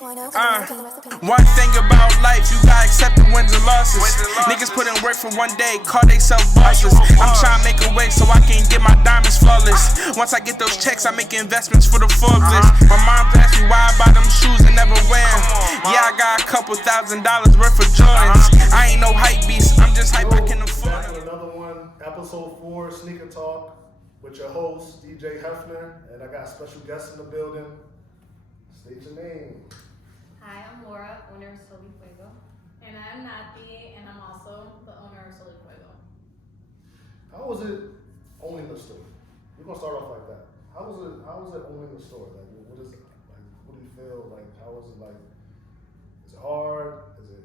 One thing about life, you gotta accept the wins and losses. Niggas put in work for one day, call they self bosses. I'm trying to make a way so I can get my diamonds flawless. Once I get those checks, I make investments for the Forbes list. My mom asked me why I buy them shoes and never wear 'em. Yeah, I got a couple $1,000s worth of Jordans. I ain't no hype beast, I'm just hype I can afford. Another one, episode 4, Sneaker Talk, with your host, DJ Hefner, and I got a special guest in the building. State your name. Hi, I'm Laura, owner of Fuego. And I'm Nati, and I'm also the owner of Fuego. How was it owning the store? We're gonna start off like that. How was it owning the store? Like, what is it? Like, what do you feel? Like, how is it like? Is it hard? Is it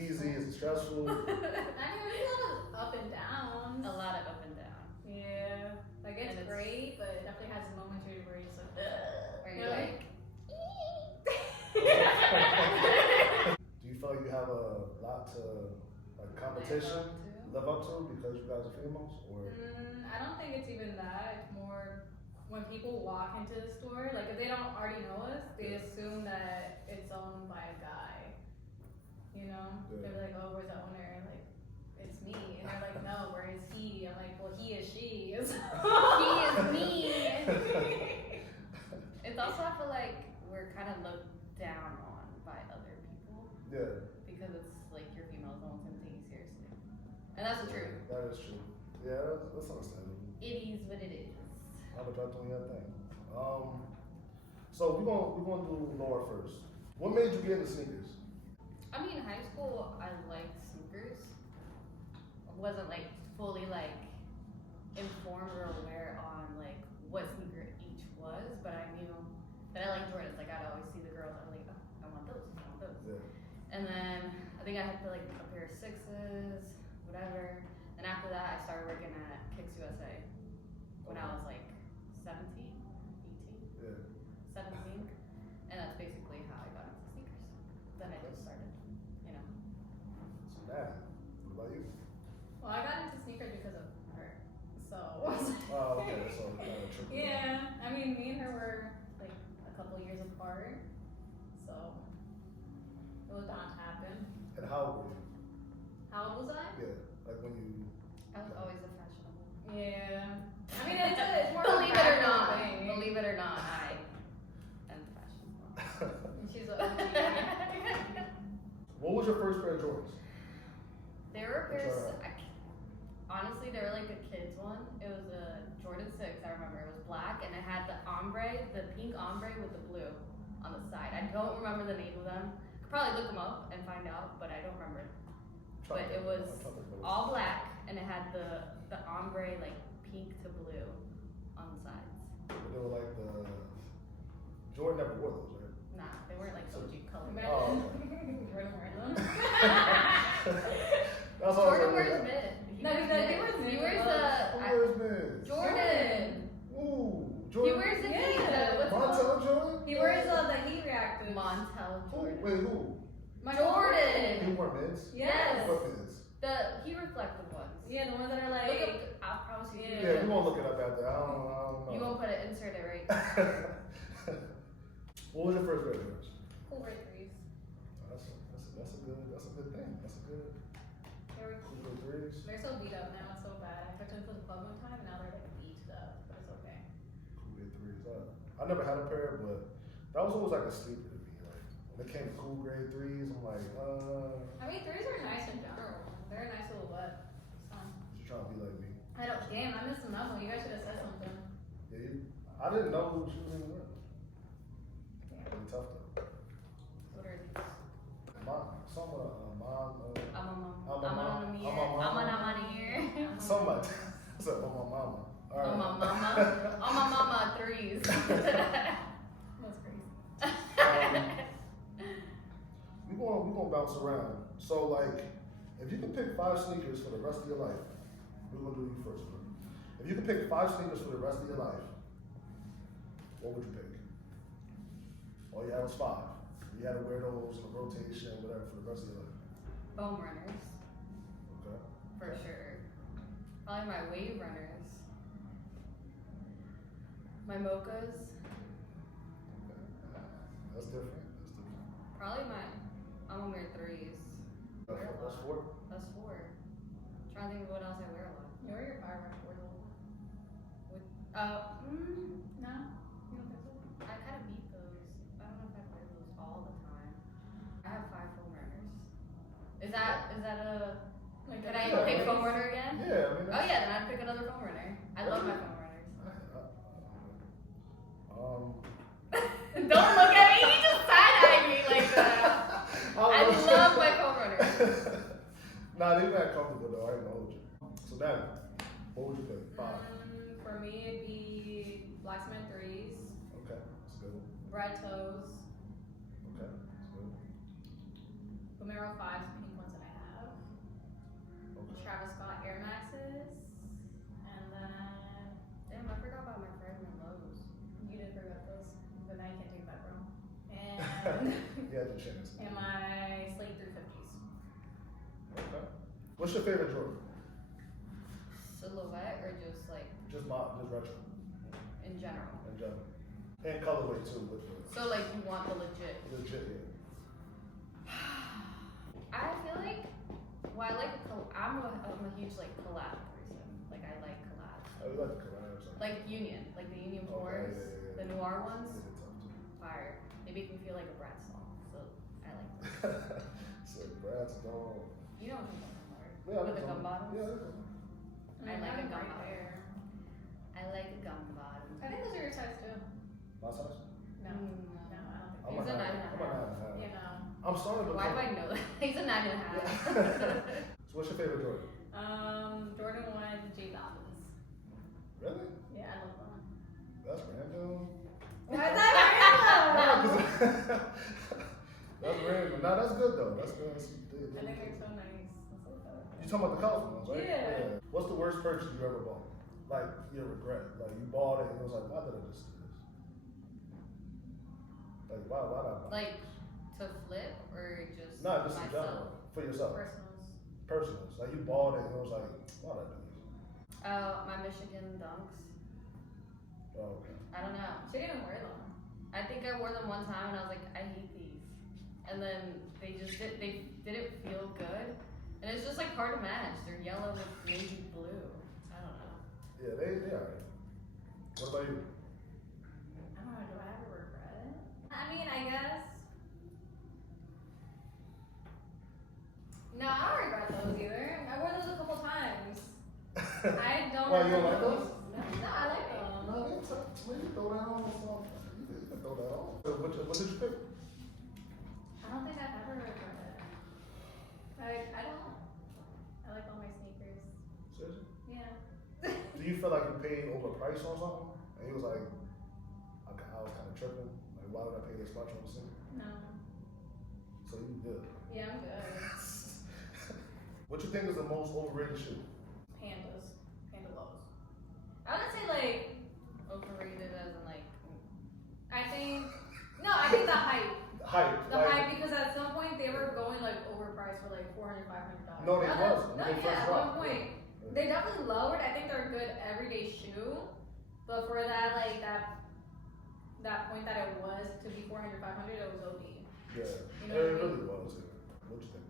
easy? Is it stressful? I mean, there's a lot of up and downs. A lot of up and down. Yeah. Like, it's great, but it definitely has moments where you're just like, Are you like, Do you feel like you have a lot to, like, competition live up to because you guys are females? Or I don't think it's even that. It's more when people walk into the store, like, if they don't already know us, they assume that it's owned by a guy. You know? Yeah. They're like, oh, where's the owner? Like, it's me. And they're like, no, where is he? I'm like, well, he is she. he is me. It's also, I feel like we're kind of looked down on by other people. yeah. Because it's like you're female, no one's gonna take you seriously. And that's the truth. That is true. Yeah, that's understandable. It is what it is. How about y'all doing your thing? So we're gonna do Laura first. What made you get into sneakers? I mean, in high school, I liked sneakers. I wasn't like fully like informed or aware on like what sneaker each was, but I knew that I liked Jordans. Like, I'd always see the girls, I'm like, oh, I want those, I want those. Yeah. And then I think I had like a pair of 6s, whatever. Then after that, I started working at Kicks USA when I was like 17, 18, Yeah. 17. And that's basically how I got into sneakers. Then I just started, you know. So now, what about you? Well, I got into sneakers because of her. So. Oh, okay. So triple. Yeah. I mean, me and her were like a couple years apart. So it was bound to happen. And how old were you? How old was I? Yeah. Like when you. I was always a fashionable. Yeah. I mean, it's more Believe it or not, thing. believe it or not, I am fashionable. She's a What was your first pair of Jordans? There were pairs. Which Honestly, they were like a kid's one. It was a Jordan 6. I remember it was black and it had the ombre, the pink ombre with the blue on the side. I don't remember the name of them. Could probably look them up and find out, but I don't remember. But it was all black and it had the ombre like pink to blue on the sides. But they were like the. Jordan never wore those, right? Nah, they weren't like OG color. Oh, Jordan wears them. That's all Jordan wears mid. No, he does. He wears mid. He wears Who wears mid? Jordan. Ooh, He Jordan. wears the Yeah. heat. What's it Montel called? Jordan? He wears the heat reactors. Montel Who? Jordan. Wait, who? Jordan. He wore mids? Yes. What mids? The heat reflective ones. Yeah, the ones that are Look like. up, I'll promise you. Yeah. Yeah, we won't look it up after. I don't know. You won't put it, insert it right. What was your first pair of Jordans? Cool Ray 3s. That's a good thing. That's a good cool threes. They're so beat up now. It's so bad. I took them to the club one time, and now they're like beat up. But it's okay. Cool threes. I never had a pair, but that was always like a sleeper to me. Like when it came to cool grade threes, I'm like, I mean, 3s are nice in general. They're a nice little butt. you trying to be like me? I don't. Damn, I missed another one. You guys should have said something. Yeah, I didn't know she was even wearing them. Yeah. Really tough though. What are these? Mom, something like that. I said, oh my mama. All right. On my mama, 3s. That's crazy. We're gonna bounce around. So like, if you could pick 5 sneakers for the rest of your life, we're gonna do you first. Bro. If you could pick 5 sneakers for the rest of your life, what would you pick? All you had was 5. You had to wear those in a rotation, whatever, for the rest of your life. Foam runners. Okay. For sure. Probably my wave runners. My mochas. That's different. Probably I'm gonna wear 3s. That's 4. That's 4. Trying to think of what else I wear a lot. You wear your fire rush word. With No, you don't think so? I kind of beat those. I don't know if I wear those all the time. I have 5 foam runners. Is that a? Like Could a- I Yeah, pick I mean- foam runner again? Yeah, I mean. Oh yeah, then I'd pick another foam runner. I love my foam runners. Don't look at me. You just side-eyed me like that. I love my foam runners. Nah, they're not comfortable though. I ain't gonna hold you. So Natalie, what would you pick? 5. For me, it'd be black cement 3s, Okay, that's a good one. red toes, Okay, that's good. Vomero 5s, the pink ones that I have, Okay. Travis Scott Air Maxes, and then Damn, I forgot about my freshman lows. you didn't forget those, but now you can't take that from. And You had your chance. and my Slate 350s. Okay. What's your favorite Jordan? Silhouette or just like Just retro in general? in general. And colorway too, with the So like you want the legit. legit, yeah. I feel like, well, I like I'm a huge like collab person. Like I like collabs. I like the collabs. Like Union, like the Union Okay, fours, yeah. the noir ones, Yeah, they're tough too. fire. They make me feel like a Brat song, so I like them. So Brad's gone. You know what I'm talking about, right? Yeah, With the gum bottoms? Yeah, yeah. I like a gum right bottom. there. I like a gum bottom. I think those are your size too. My size? No, Mm, no, I don't think I'm He's a a 9. 9.5. I'm a 9.5. You know. I'm starting to Why do become. I know that? He's a 9.5. So what's your favorite Jordan? Jordan 1 J Dobbins. Really? Yeah, I love them. That's random. Why is that random? That's random. Nah, that's good though. That's good. I think they're so nice. That's so fun. You talking about the colorful ones, right? Yeah. What's the worst purchase you ever bought? Like you regret? Like you bought it and it was like, why did I just do this? Like why did I buy? Like to flip or just Nah, just in myself? general for yourself, Personals. personals. Like you bought it and it was like, why did I do this? My Michigan dunks. Oh, okay. I don't know. She didn't even wear them. I think I wore them one time and I was like, I hate these. And then they didn't feel good. And it's just like hard to match. They're yellow with navy blue. I don't know. Yeah, they are. What about you? I don't know. Do I have a regret? I mean, I guess. No, I don't regret those either. I wore those a couple times. I don't. Why, you don't regret like those? No, I like them. No, they tough. When you throw that on, you can throw that on. So what did you pick? I don't think I've ever regretted. I don't know. I like all my sneakers. Seriously? Yeah. Do you feel like you paid overpriced on something? And he was like, okay, I was kind of tripping. Like, why would I pay this much on this thing? No. So you good. Yeah, I'm good. What you think is the most overrated shoe? Pandas. Panda lows. I would say like, Overrated as in like, I think the hype. Hype. The like, hype, because at some point they were going like overpriced for like $400, $500. No, they was. No, When they first yeah, at one dropped. point. Yeah. They definitely lowered. I think they're a good everyday shoe. But for that, like that point that it was to be $400, $500, it was OD. Yeah. You know it what I mean? really was. What you think?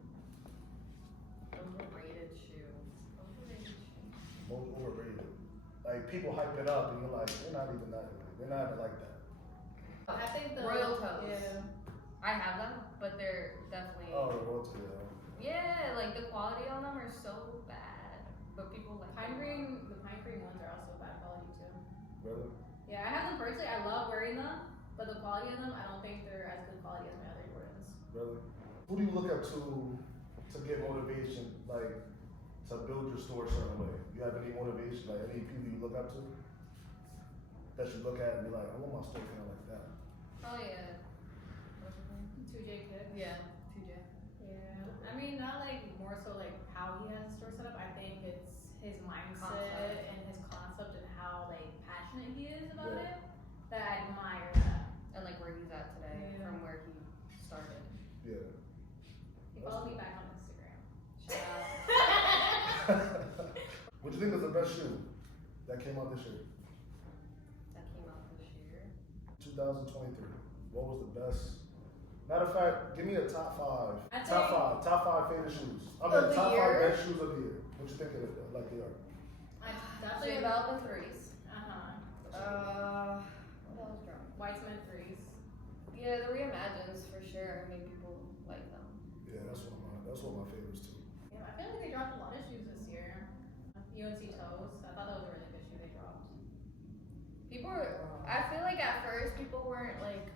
overrated shoe. Overrated shoe. Most overrated. Like people hype it up and you're like, they're not even that. They're not like that. I think the Royal toes. Yeah. I have them, but they're definitely. Oh, the royalty. Yeah, like the quality on them are so bad. But people like The them. pine green ones are also bad quality too. Really? Yeah, I have them personally. I love wearing them, but the quality of them, I don't think they're as good quality as my other Jordans. Really? Who do you look up to get motivation, like to build your store a certain way? You have any motivation, like any people you look up to that you look at and be like, I want my store kind of like that. Oh yeah. What's his name? 2J Kids. Yeah, 2J. Yeah. I mean, not like more so like how he has his store set up. I think it's his mindset Concept. and his concept and how like passionate he is about Yeah. it. That I admire that. And like where he's at today Yeah. from where he started. Yeah. He follows me back on Instagram. Shout out. What do you think is the best shoe that came out this year? That came out this year. 2023. What was the best Matter of fact, give me a top five. I'd Top five favorite shoes. I Of mean, the top year? 5 best shoes of the year. What you think of it? Like they are? I J definitely. Balvin threes. What else dropped? Whitesman threes. Yeah, the reimagines for sure. I mean, people like them. Yeah, that's one of my favorites too. Yeah, I feel like they dropped a lot of shoes this year. UNC toes. I thought that was a really good shoe they dropped. People were, I feel like at first people weren't like,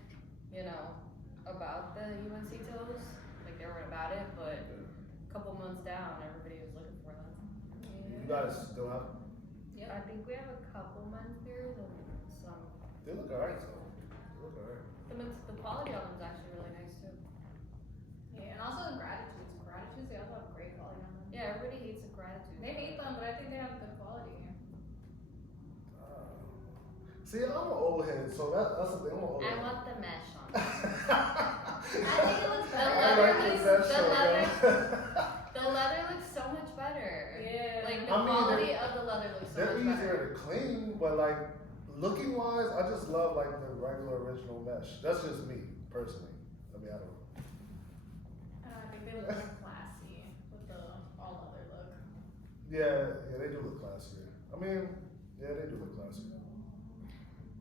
you know, about the UNC toes. Like they weren't about it, but a couple months down, everybody was looking for them. You guys still have? Yep. I think we have a couple men's pairs and some. They look alright though. They look alright. The quality of them is actually really nice too. Yeah, and also the gratitudes. Gratitudes, they also have great quality on them. Yeah, everybody hates the gratitude. They hate them, but I think they have good quality. See, I'm an old head, so that's the thing. I'm an old I head. want the mesh on. I think it looks The better. leather like looks, this the mesh, leather, bro. the leather looks so much better. Yeah. Like the I mean, quality of the leather looks so They're much easier better. to clean, but like looking wise, I just love like the regular original mesh. That's just me personally. I mean, I don't know. I think they look more classy with the all leather look. Yeah, they do look classier. I mean, yeah, they do look classier.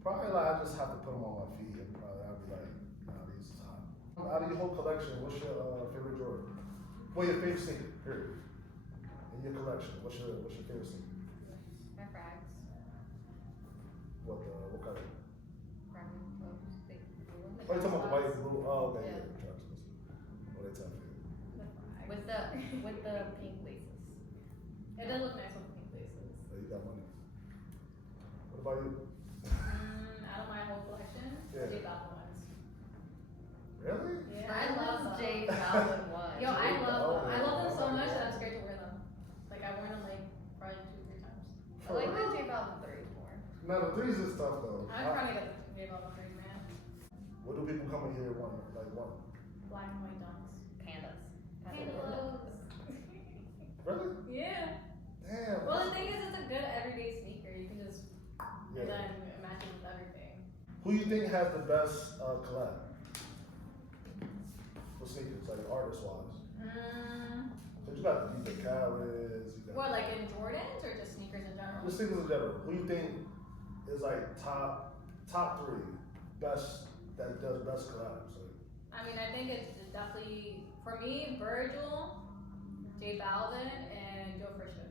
Probably like I just have to put them on my feet and probably I'll be like, nah, these is hot. Out of your whole collection, what's your favorite Jordan? Well, your favorite sneaker, period. In your collection, what's your favorite sneaker? My frags. What color? Fragging toes. Big blue one. Oh, you're talking about the white and blue? Oh, okay, Yeah. yeah. Travis. Oh, that's our favorite. With the pink laces. It does look nice with the pink laces. Oh, you got money. What about you? Out of my whole collection, Yeah. J Balvin ones. Really? Yeah, I love them. J Balvin one. Yo, I love them. I love them so Oh my much that I'm God. scared to wear them. Like I've worn them like probably 2-3 times. I like the J Balvin threes more. No, the threes is tough though. I'm trying to get the J Balvin threes, man. What do people come in here want? Like what? Black and white dunks. Pandas. Pandas. Really? Yeah. Damn. Well, the thing is, it's a good everyday sneaker. You can just Yeah. and then match it with everything. Who you think has the best collab for sneakers, like artist wise? Cause you got the DJ Khaled's, you got What, like in Jordans or just sneakers in general? the sneakers in general. Who you think is like top 3 best that does best collabs? Like, I mean, I think it's definitely for me, Virgil, J Balvin, and Joe Frisha.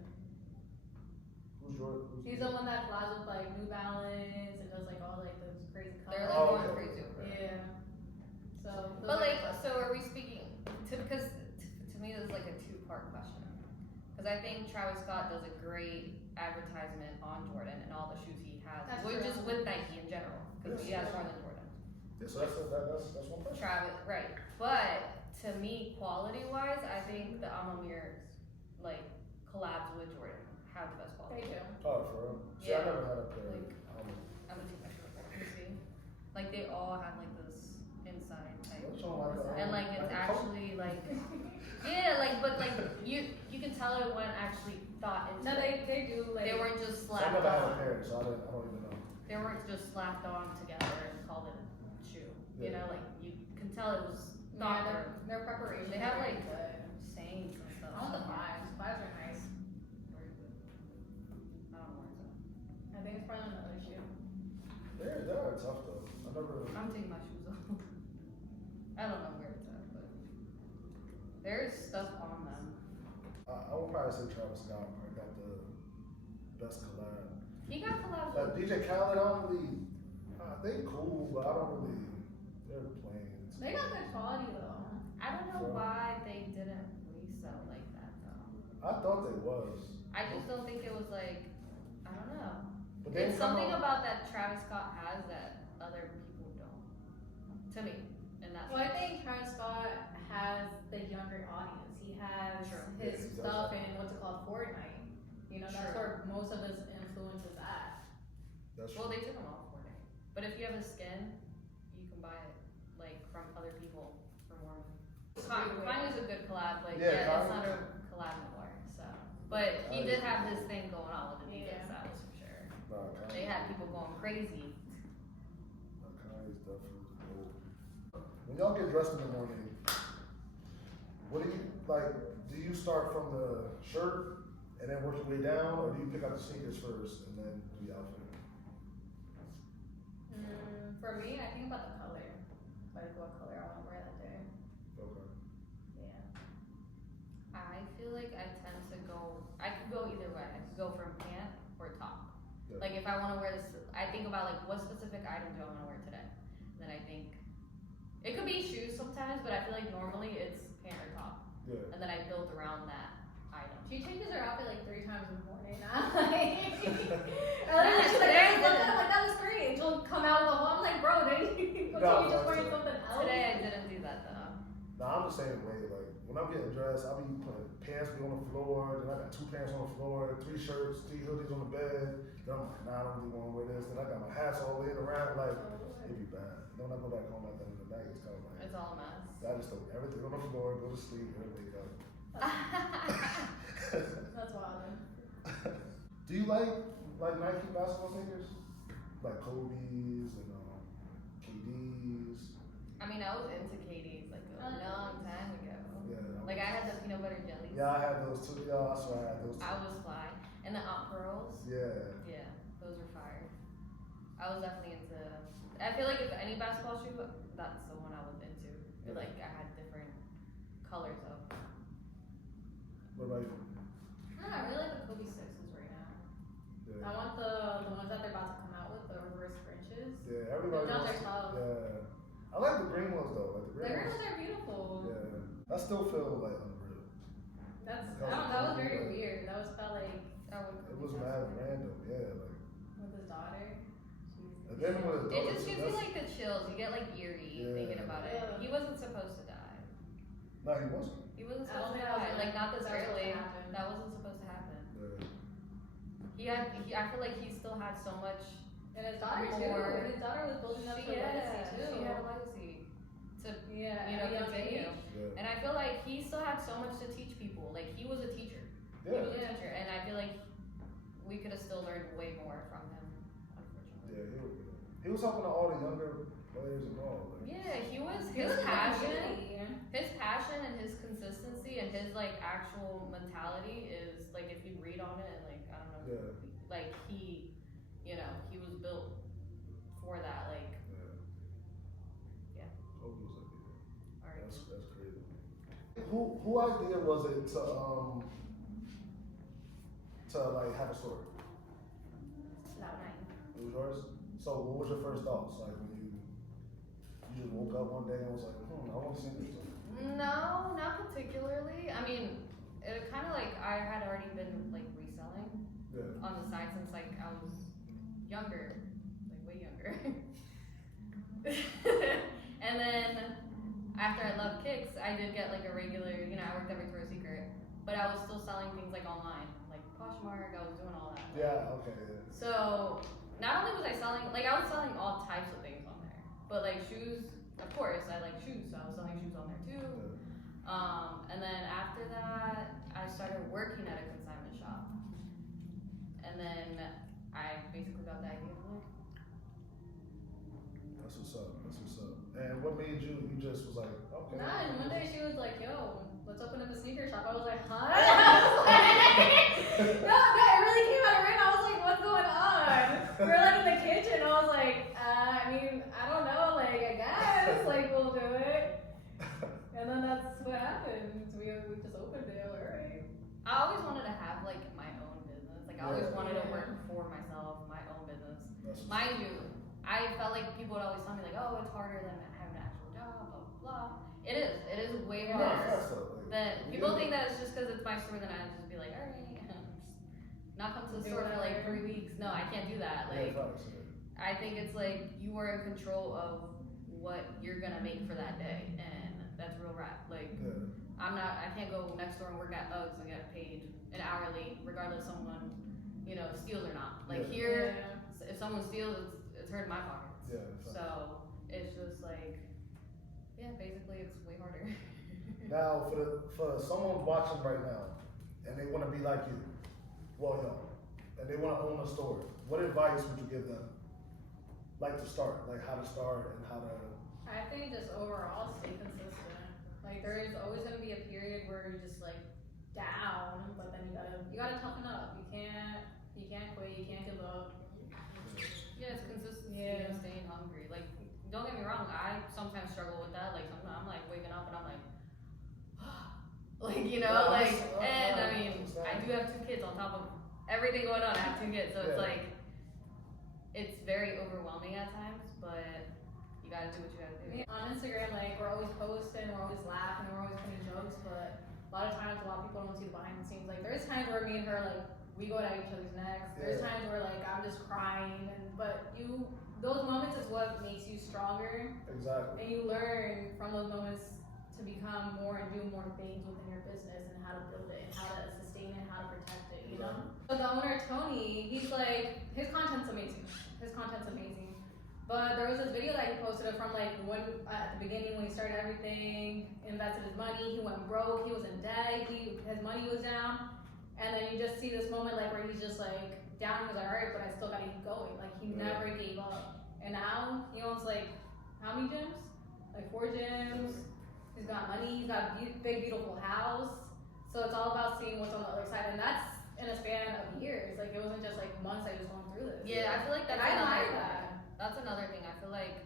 who's your? He's the one that collabs with like New Balance and does like all like those crazy They're colors. like Oh, going okay. crazy over it. Yeah. So. those But are like, the- so are we speaking because to me this is like a 2-part question. Because I think Travis Scott does a great advertisement on Jordan and all the shoes he has, That's which true. is with Nike in general, because he has more than Jordan. Yeah, so that's one question. Travis, right? But to me, quality wise, I think the Amamir like collabs with Jordan have the best They quality. do. Oh, for real? See, I Yeah. never had a pair. Like- I'm gonna take my shirt off. You see, like they all have like this inside type. What's wrong with that? And like it's Like a coat? actually like yeah, like but like you can tell it went actually thought into No, it. they do like. They weren't just So I slapped never had a on. pair, so I don't even know. They weren't just slapped on together and called it a shoe. You Yeah. know, like you can tell it was Yeah, thought. their preparation. They have is like very good. sayings and stuff. I want the fives. Fives are nice. I don't know where it's I think it's probably another shoe. They are tough though. I never. at. I'm taking my shoes off. I don't know where it's at, but there's stuff on them. I would probably say Travis Scott probably got the best collab. He got collabs Like with DJ Khaled, I don't really. They cool, but I don't really. They're plain. They got good quality though. I don't know So- why they didn't resell like that though. I thought they was. I just don't think it was like, I don't know. But they It's come something out- about that Travis Scott has that other people don't. To me, and that's. Well, I think Travis Scott has the younger audience. He has True. Yeah, his he does. stuff in what's it called, Fortnite. You know, that's True. where most of his influence is at. That's Well, true. they took them off for it. But if you have a skin, you can buy it like from other people for more money. Kanye's a good collab, but Yeah, yeah, it's Kanye- not a collab anymore. So, but he did have his thing going on with the Yeah. Adidas, that was for sure. Nah, They Kanye, had people going crazy. Kanye's definitely cool. When y'all get dressed in the morning, what do you like? Do you start from the shirt and then work your way down, or do you pick out the sneakers first and then do the outfit? For me, I think about the color. Like what color I want to wear that day. Okay. Yeah. I feel like I tend to go. I could go either way. I could go from pant or top. Yeah. Like if I want to wear this, I think about like what specific item do I want to wear today. Then I think it could be shoes sometimes, but I feel like normally it's pant or top. Yeah. And then I build around that item. She changes her outfit like 3 times in the morning. I'm like, earlier she's like, Today I "Hey, look, didn't." I'm like, that was great. And she'll come out with a whole, I'm like, bro, did you just wearing something else? Today I didn't do that though. Nah, I'm the same way. Like when I'm getting dressed, I'll be putting pants be on the floor. Then I got 2 pants on the floor, 3 shirts, 3 hoodies on the bed. Then I'm like, nah, I don't really want to wear this. Then I got my hats all laying around. Like it'd be bad. Then when I go back home at the end of the night, it's kind of like It's all a mess. I just throw everything on the floor, go to sleep, and wake up. That's wild. Do you like Nike basketball sneakers? Like Kobe's and KD's? I mean, I was into Katie's like a long time ago. Yeah. Like I had the peanut butter jellies. Yeah, I had those too. Yeah, I swear I had those too. I was fly. And the Aunt Pearls. Yeah. Yeah, those were fire. I was definitely into. I feel like if any basketball shoe, that's the one I was into. Yeah. Like I had different colors of. What about you? I really like the Kobe 6s right now. Yeah. I want the ones that they're about to come out with, the reverse Frenches. Yeah, everybody Those wants. are tough. Yeah. I like the green ones though. Like the The green green ones. ones are beautiful. Yeah. I still feel like unreal. That's, Because I don't know, that was of very the- weird. That was felt like I would. It was mad random. Yeah, like. with his daughter. And then when It just gives you like the chills. You get like eerie Yeah. thinking about it. Yeah. He wasn't supposed to die. No, he wasn't. He wasn't I don't supposed to think that was die. gonna- Like not this that was supposed early. to happen. That wasn't supposed to happen. Yeah. I feel like he still had so much. And his daughter More. too. His daughter was building up She to a legacy too. She had a legacy to Yeah, you at know a young continue. age. Yeah. And I feel like he still had so much to teach people. Like he was a teacher. He Yeah. was a teacher, and I feel like we could have still learned way more from him. Unfortunately. Yeah. He was helping all the younger players and all. Like. Yeah, he was He his was in the passion. community. His passion and his consistency and his like actual mentality is like if you read on it and like I don't know, Yeah. like he, you know, he was built for that. Like Yeah. Yeah. Kobe was like, yeah. Alright. That's crazy. Who idea was it to like have a story? Loud It was yours. So what was your first thoughts like when you just woke up one day and was like, I want to see this story? No, not particularly. I mean, it kind of like I had already been like reselling Yeah. on the side since like I was younger, like way younger. And then after I left Kicks, I did get like a regular, you know, I worked at Victoria's Secret, but I was still selling things like online, like Poshmark. I was doing all that. Yeah. Okay. Yeah. So not only was I selling, like I was selling all types of things on there, but like shoes, of course, I like shoes, so I was selling shoes on there too. And then after that, I started working at a consignment shop, and then I basically got the idea of like, That's what's up. That's what's up. And what made you? You just was like, okay. Nah, and one day she was like, yo, let's open up a sneaker shop. I was like, huh? I was like, no, it really came out of rain. I was like, what's going on? We were like in the kitchen. I was like, I mean, I don't know. Like, I guess, like, we'll do it. And then that's what happened. We just opened it. Like, all right. I always wanted to have like my own business. Like I always Yeah. wanted to work for myself, my own business. That's what's Mind you, I felt like people would always tell me like, oh, it's harder than having an actual job, blah blah blah. It is. It is way Nah, harder. facts though, like, That you people get think it. that it's just because it's my store, then I just be like, all right, not come to the Do store for like whatever. 3 weeks. No, I can't do that. Yeah, Like facts, yeah. I think it's like you are in control of what you're gonna make for that day, and that's real rap. Like Yeah. I can't go next door and work at Uggs and get paid an hourly, regardless of someone, you know, steals or not. Like Yeah. here, Yeah. if someone steals, it's hurting my pockets. Yeah. facts. So it's just like, yeah, basically it's way harder. Now, for someone watching right now, and they want to be like you, well, young, and they want to own a store, what advice would you give them? Like to start, like how to start and how to. I think just overall like there's always gonna be a period where you're just like down, but then you gotta toughen up. You can't quit. You can't give up. Yeah, it's consistency and staying hungry. Like, don't get me wrong, I sometimes struggle with that. Like, sometimes I'm like waking up and I'm like, like, you know, like, and I mean, I do have 2 kids on top of everything going on. I have 2 kids, so it's like, it's very overwhelming at times, but you gotta do what you gotta do. On Instagram, like, we're always posting, we're always laughing, we're always putting jokes, but a lot of times, a lot of people don't see the behind the scenes. Like, there's times where me and her, like, we go at each other's necks. There's times where, like, I'm just crying, but those moments is what makes you stronger. Exactly. And you learn from those moments to become more and do more things within your business and how to build it and how to sustain it, how to protect it, you know? But the owner, Tony, he's like, his content's amazing. But there was this video that he posted of from like when at the beginning when he started everything, invested his money, he went broke, he was in debt, his money was down, and then you just see this moment like where he's just like down, he was like, alright, but I still gotta keep going. Like he never gave up. And now he owns like how many gyms? Like 4 gyms. He's got money, he's got a big beautiful house. So it's all about seeing what's on the other side, and that's in a span of years. Like it wasn't just like months I just went through this. Yeah, I feel like that's I admire another that. That's another thing. I feel like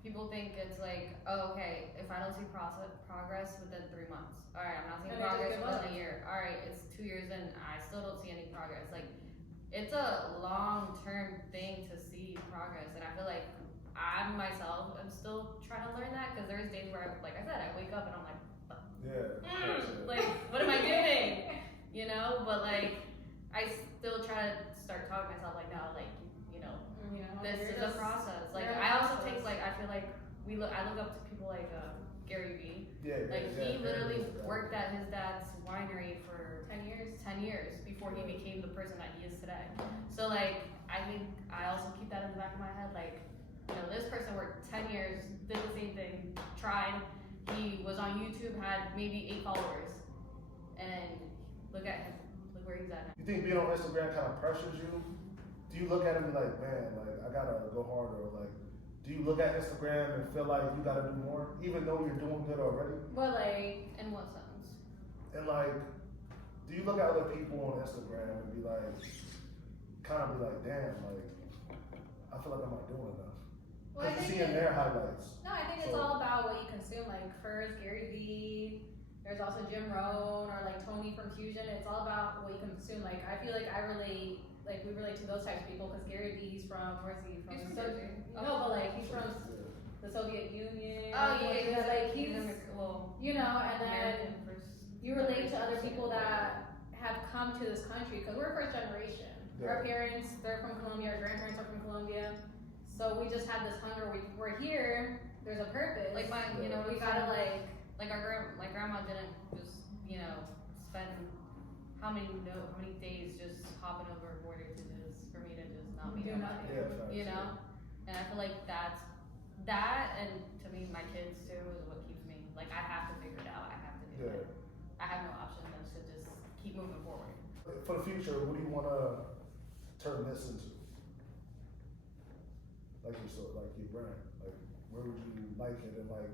people think it's like, oh, okay, if I don't see progress within 3 months, all right, I'm not seeing progress within a year. All right, it's 2 years and I still don't see any progress. Like, it's a long-term thing to see progress, and I feel like I myself am still trying to learn that because there's days where, like I said, I wake up and I'm like, like, what am I doing? You know, but like, I still try to start talking to myself like, no, like, this is a process. Like I also take like I feel like I look up to people like Gary Vee. He literally worked at his dad's winery for 10 years before he became the person that he is today. So like I think I also keep that in the back of my head. Like, this person worked 10 years, did the same thing, tried. He was on YouTube, had maybe 8 followers, and look at him. Look where he's at now. You think being on Instagram kind of pressures you? Do you look at it and be like, man, like I gotta go harder? Or like, do you look at Instagram and feel like you gotta do more, even though you're doing good already? But like, in what sense? And like, do you look at other people on Instagram and be like, kind of be like, damn, like I feel like I'm not doing enough? Well, Because you're seeing their highlights. No, I think it's all about what you consume. Like first, Gary Vee. There's also Jim Rohn or like Tony from Fusion. It's all about what you consume. Like I feel like we relate to those types of people because Gary Vee, he's from, where's he from? He's from Jersey. No, but like he's from the Soviet Union. Oh yeah, like he's, and then you relate to other people that have come to this country because we're first generation. Our parents, they're from Colombia. Our grandparents are from Colombia. So we just have this hunger. We're here. There's a purpose. Like we gotta like my grandma didn't just spend how many days just hopping over a border to just for me to just not be nothing. And I feel like that and to me my kids too is what keeps me like I have to figure it out. I have to do it. I have no option than to just keep moving forward. For the future, what do you want to turn this into? Like your brand. Like where would you like it in like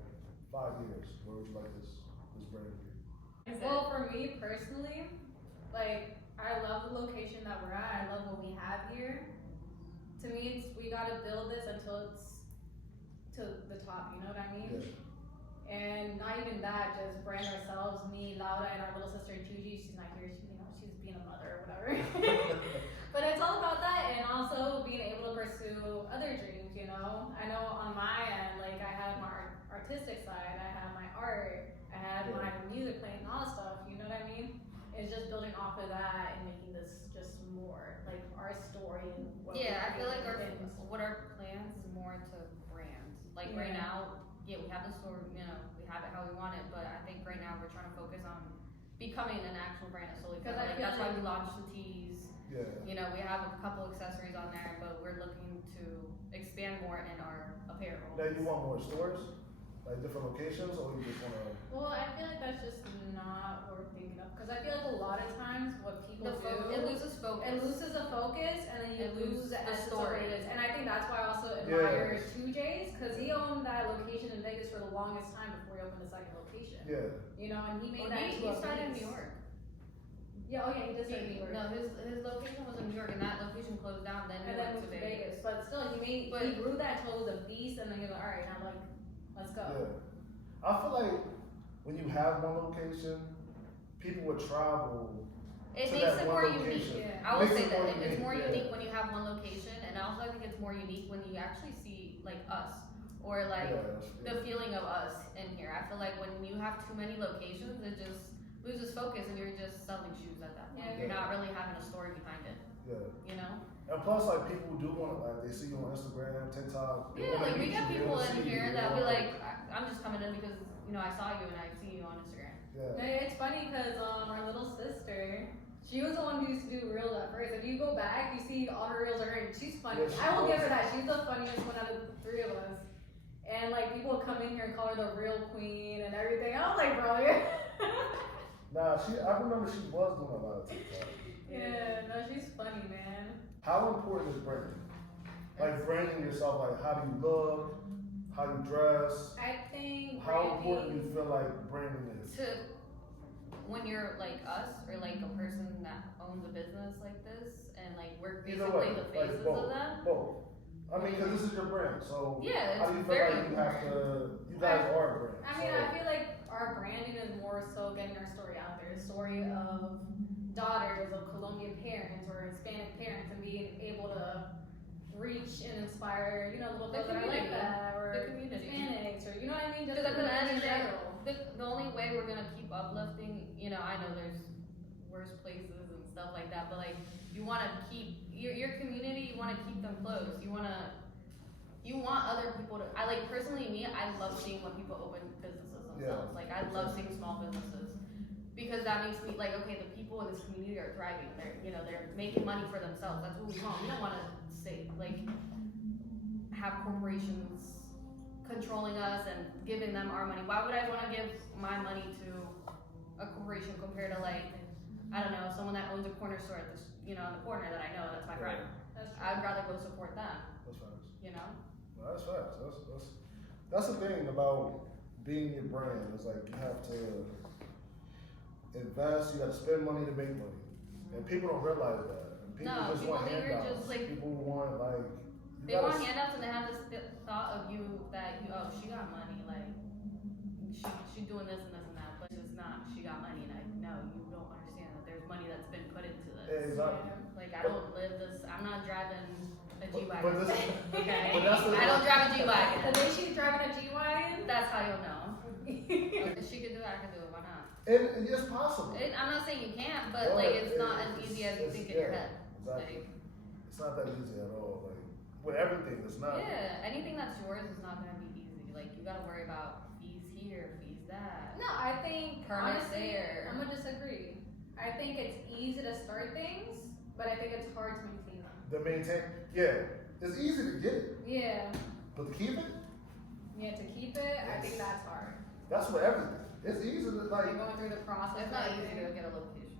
5 years? Where would you like this brand to be? Well, for me personally, like I love the location that we're at. I love what we have here. To me, we gotta build this until it's to the top. You know what I mean? Yeah. And not even that, just brand ourselves. Me, Alotta, and our little sister Juji. She's not here. She's being a mother or whatever. But it's all about that, and also being able to pursue other dreams. I know on my end, like I have my artistic side, I have my art, I have my music playing, all that stuff. You know what I mean? It's just building off of that and making this just more like our story and what. Yeah, I feel like our plans is more to brand. Like right now, we have the store, we have it how we want it, but I think right now we're trying to focus on becoming an actual brand solely. Because that's why we launched the tees. Yeah. We have a couple accessories on there, but we're looking to expand more in our apparel. Now you want more stores? Like different locations, or you just want to? Well, I feel like that's just not what we're thinking of. Because I feel like a lot of times what people do, it loses focus. It loses the focus, and then you lose the story. And I think that's why I also admire 2J's, because he owned that location in Vegas for the longest time before he opened the second location. Yeah. You know, and he made Well, that he into a started in business. New York. Yeah, oh yeah, he did start in New York. No, his location was in New York, and that location closed down. Then And he then went moved to to Vegas. But still, he grew that till it was a beast, and then he was like, all right, now like, let's go. Yeah. I feel like when you have one location, people would travel. It to makes that it one more location. unique. Yeah. I will Makes say it that more it's more yeah. unique when you have one location, and also I think it's more unique when you actually see like us or like the feeling of us in here. I feel like when you have too many locations, it just loses focus, and you're just selling shoes at that point. Yeah. You're not really having a story behind it. Yeah. You know? And plus, like, people do want to, like, they see you on Instagram, TikTok. they Yeah, wanna like we meet got you, they people wanna in see here you, they that be wanna- like, I'm just coming in because you know I saw you and I see you on Instagram. Yeah. It's funny because our little sister, she was the one who used to do reels at first. If you go back, you see all her reels are her, and she's funny. Yeah, she I will give her was. that. She's the funniest one out of the three of us. And like people come in here and call her the real queen and everything. I was like, bro, you're Nah, I remember she was doing a lot of TikTok. yeah, no, she's funny, man. How important is branding? Like, branding yourself, like, how do you look, how you dress, I think how important do branding. you feel like branding is? To when you're like us or like a person that owns a business like this, and like we're Either basically way, the like, faces both, of them. both. I mean, because this is your brand, so Yeah, how do it's you feel very like you have to, you guys are a brand. I mean, so, I feel like our branding is more so getting our story out there. The story of daughters of Colombian parents or Hispanic parents and being able to reach and inspire, you know, little The girls that are like community. that, or The community. Hispanics, or you know what I mean? Just Because at the end of the day, general. the only way we're gonna keep uplifting, you know, I know there's worse places and stuff like that, but like you want to keep your community, you want to keep them close. You want other people to. I like personally me. I love seeing when people open businesses themselves. Yeah. Like I love seeing small businesses because that makes me like okay, the people in this community are thriving. They're making money for themselves. That's what we want. We don't want to say like have corporations controlling us and giving them our money. Why would I want to give my money to a corporation compared to like I don't know someone that owns a corner store at this on the corner that I know that's my friend. That's true. I'd rather go support them. That's facts. You know. No, that's facts. That's the thing about being your brand. It's like you have to invest. You got to spend money to make money, and people don't realize that. And people No, just people want think you're handouts. just, like- people want like. You They gotta want handouts and they have this thought of you that she got money, like she doing this and this and that, but it's just not. She got money, and I know you don't understand that there's money that's been put into this. Exactly. Like I don't live this. I'm not driving a G But wagon. this- Okay, but that's the- I don't drive a G The wagon. day she's driving a G-Wagon. That's how you'll know. If she could do it, I could do it. Why not? And it's possible. I'm not saying you can't, but like it's not as easy as you think in your head. Exactly. Like, It's not that easy at all. Like with everything, it's not. yeah, anything that's yours is not gonna be easy. Like you gotta worry about fees here, fees that. No, I think Permits honestly, there. I'm gonna disagree. I think it's easy to start things, but I think it's hard to maintain them. It's easy to get it, Yeah, but to keep it, to keep it, I think that's hard. that's what everything. It's easy to Like like, going through the process. It's not and easy everything. to get a location.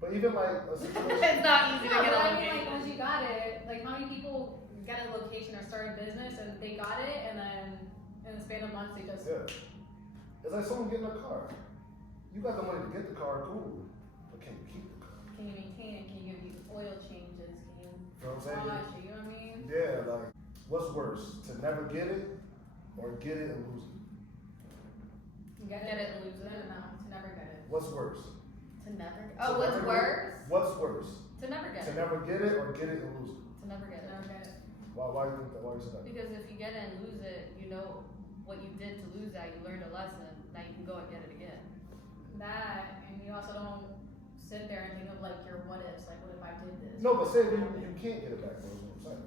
but even like a situation. It's not easy No, to get but a I mean, like location. once you got it, like how many people get a location or start a business and they got it, and then in the span of months they just Yeah. It's like someone getting a car. You got the money to get the car, cool, but can you keep the car? can you maintain it? Can you give you oil changes? Can you You know what I'm saying? wash it? You know what I mean? Yeah, like what's worse, to never get it or get it and lose it? Get it and lose it? No, to never get it. What's worse? To never. To Oh, what's never worse? get- What's worse? To never get To it. never get it or get it and lose it? To never get To it. never get it. Why you think that? Why you say that? Because if you get it and lose it, you know what you did to lose that. You learned a lesson. Now you can go and get it again. That, and you also don't sit there and think of like your what ifs, like what if I did this? No, but say you can't get it back, though, is what I'm saying.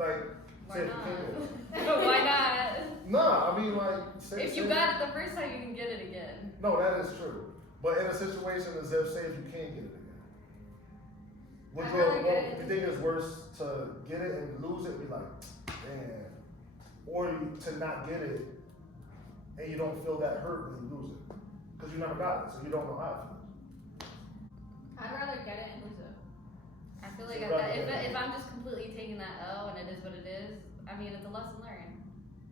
Like, Why say if you can't get it. not? Why not? Nah, I mean like say If you say- got it the first time, you can get it again. No, that is true. But in a situation as if say if you can't get it again. Would I'd you rather get it. you think it's worse to get it and lose it and be like, damn. Or to not get it and you don't feel that hurt when you lose it. Because you never got it, so you don't know how it feels. I'd rather get it and lose it. I feel So like rather if than- I'm just completely taking that L and it is what it is, I mean, it's a lesson learned.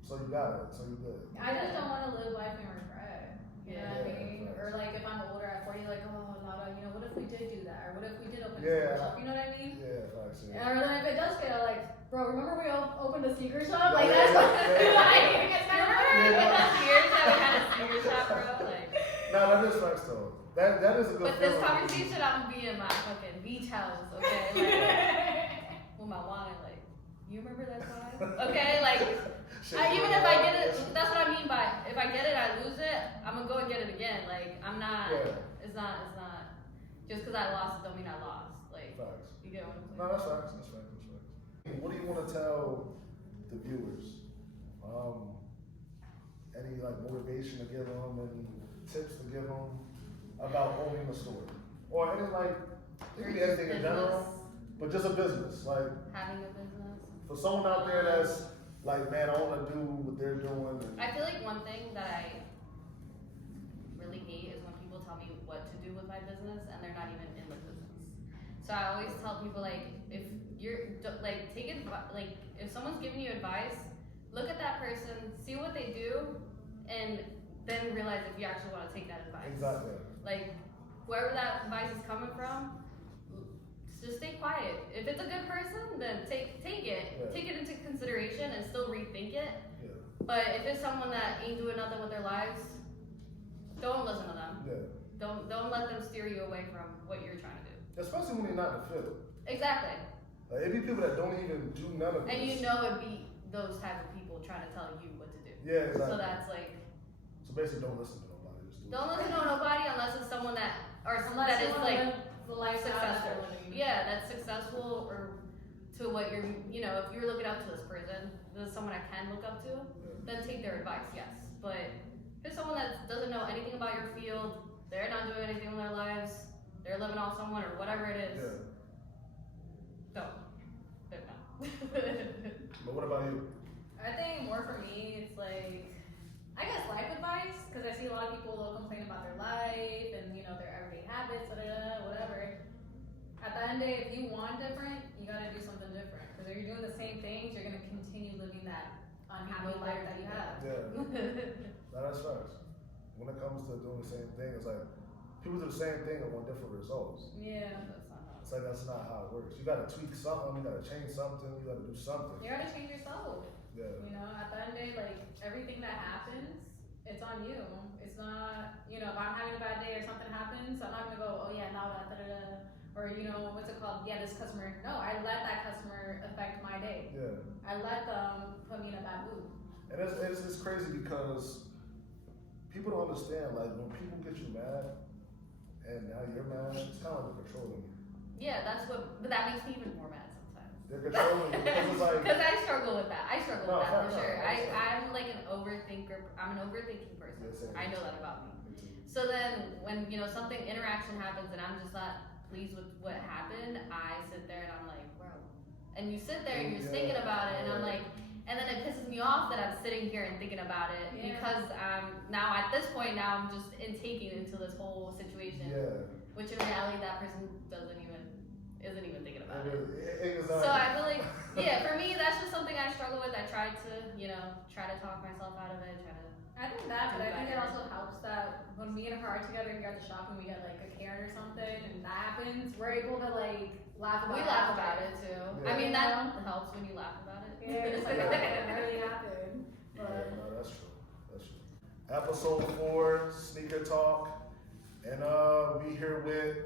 So So you got it. So you good. I just don't want to live life in regret. You know what I mean? facts. Or like if I'm older at 40, like, oh, Alotta, you know, what if we did do that? Or what if we did open a Yeah. sneaker shop? You know what I mean? Yeah, facts. Yeah. Or then if it does fail, like, bro, remember we opened a sneaker shop? Yeah, Like, yeah, that's yeah, what, yeah. like, It's kind of Yeah. with us years that we had a sneaker shop, bro. Like, Nah, that is facts though. That is a good but this feeling. conversation, I'm gonna be in my fucking beach house, okay? Like, with my wallet, like, you remember that time? Okay, like, Shit, even if I get it, that's what I mean by if I get it, I lose it. I'm gonna go and get it again. Like, I'm not. Yeah. It's not. Just because I lost it, don't mean I lost. Like, Facts. you get what I'm saying? No, that's facts. That's facts. That's facts. What do you want to tell the viewers? Any like motivation to give them, any tips to give them about owning a store, or any like it could be anything in general, but just a business. Like Having a business. for someone out there that's like, man, I want to do what they're doing. And, I feel like one thing that I really hate is when people tell me what to do with my business and they're not even in the business. So I always tell people like, if you're like, like if someone's giving you advice, look at that person, see what they do, and then realize if you actually want to take that advice. exactly. Like wherever that advice is coming from, just stay quiet. If it's a good person, then take it. Yeah. Take it into consideration and still rethink it. Yeah. But if it's someone that ain't doing nothing with their lives, don't listen to them. Yeah. Don't let them steer you away from what you're trying to do. Especially when you're not in the field. Exactly. Like it be people that don't even do none of this. And you know it'd be those type of people trying to tell you what to do. Yeah, exactly. So that's like, So basically, don't listen to nobody. Just do don't it. listen to nobody unless it's someone that unless that you is wanna like live the lifestyle that successful. they're living. Yeah, that's successful or to what you're, you know, if you're looking up to this person, this is someone I can look up to, then take their advice, yes. But if it's someone that doesn't know anything about your field, they're not doing anything in their lives, they're living off someone or whatever it is, Yeah. don't. They're not. But what about you? I think more for me, it's like, I guess life advice, because I see a lot of people will complain about their life and, you know, their everyday habits, whatever. At the end of the day, if you want different, you gotta do something different. Because if you're doing the same things, you're gonna continue living that unhappy life that you have. Yeah. No, that's facts. When it comes to doing the same thing, it's like people do the same thing and want different results. Yeah. That's not how. It's like that's not how it works. You gotta tweak something, you gotta change something, you gotta do something. You gotta change yourself. Yeah. You know, at the end of the day, like, everything that happens, it's on you. It's not, you know, if I'm having a bad day or something happens, I'm not gonna go, oh yeah, now da-da-da. Or, you know, what's it called? Yeah, this customer. No, I let that customer affect my day. Yeah. I let them put me in a bad mood. And it's crazy because people don't understand, like, when people get you mad and now you're mad, it's kind of like they're controlling you. Yeah, but that makes me even more mad sometimes. They're controlling you because it's like, Because I struggle with that. I struggle with that for No, sure. that's I'm like an overthinker. I'm an overthinking person. Yeah, same. I know that about me. So then when, you know, something interaction happens and I'm just not pleased with what happened, I sit there and I'm like, bro. And you sit there and you're Yeah. thinking about it and I'm like, and then it pisses me off that I'm sitting here and thinking about it Yeah. because now at this point now I'm just taking into this whole situation, yeah. which in reality that person isn't even thinking about it. Exactly. So I feel like, yeah, for me, that's just something I struggle with. I try to, you know, try to talk myself out of it, I think that, but I think it better. also helps that when me and her are together, we got to shop and we get like a Karen or something, and that happens, we're able to like laugh about we it. laugh about it too. Yeah. I mean, that helps when you laugh about it. Yeah, it's like, okay, it really happened. Yeah, But no, that's true. That's true. Episode 4, Sneaker Talk. And we here with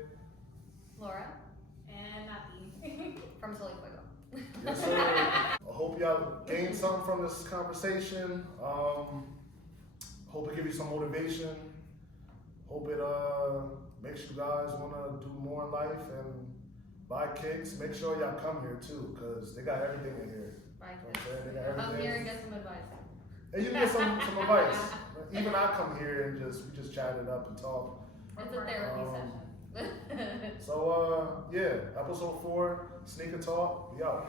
Laura and Nati. from Fuego. yes sir. I hope y'all gained something from this conversation. Hope it give you some motivation. Hope it makes you guys wanna do more in life and buy kicks. Make sure y'all come here too, cause they got everything in here. Right. You know what I'm saying? They got Come everything. here and get some advice. And you can get some advice. Even I come here and we just chat it up and talk. It's a therapy Um, session. So yeah, episode 4, Sneaker Talk, we out.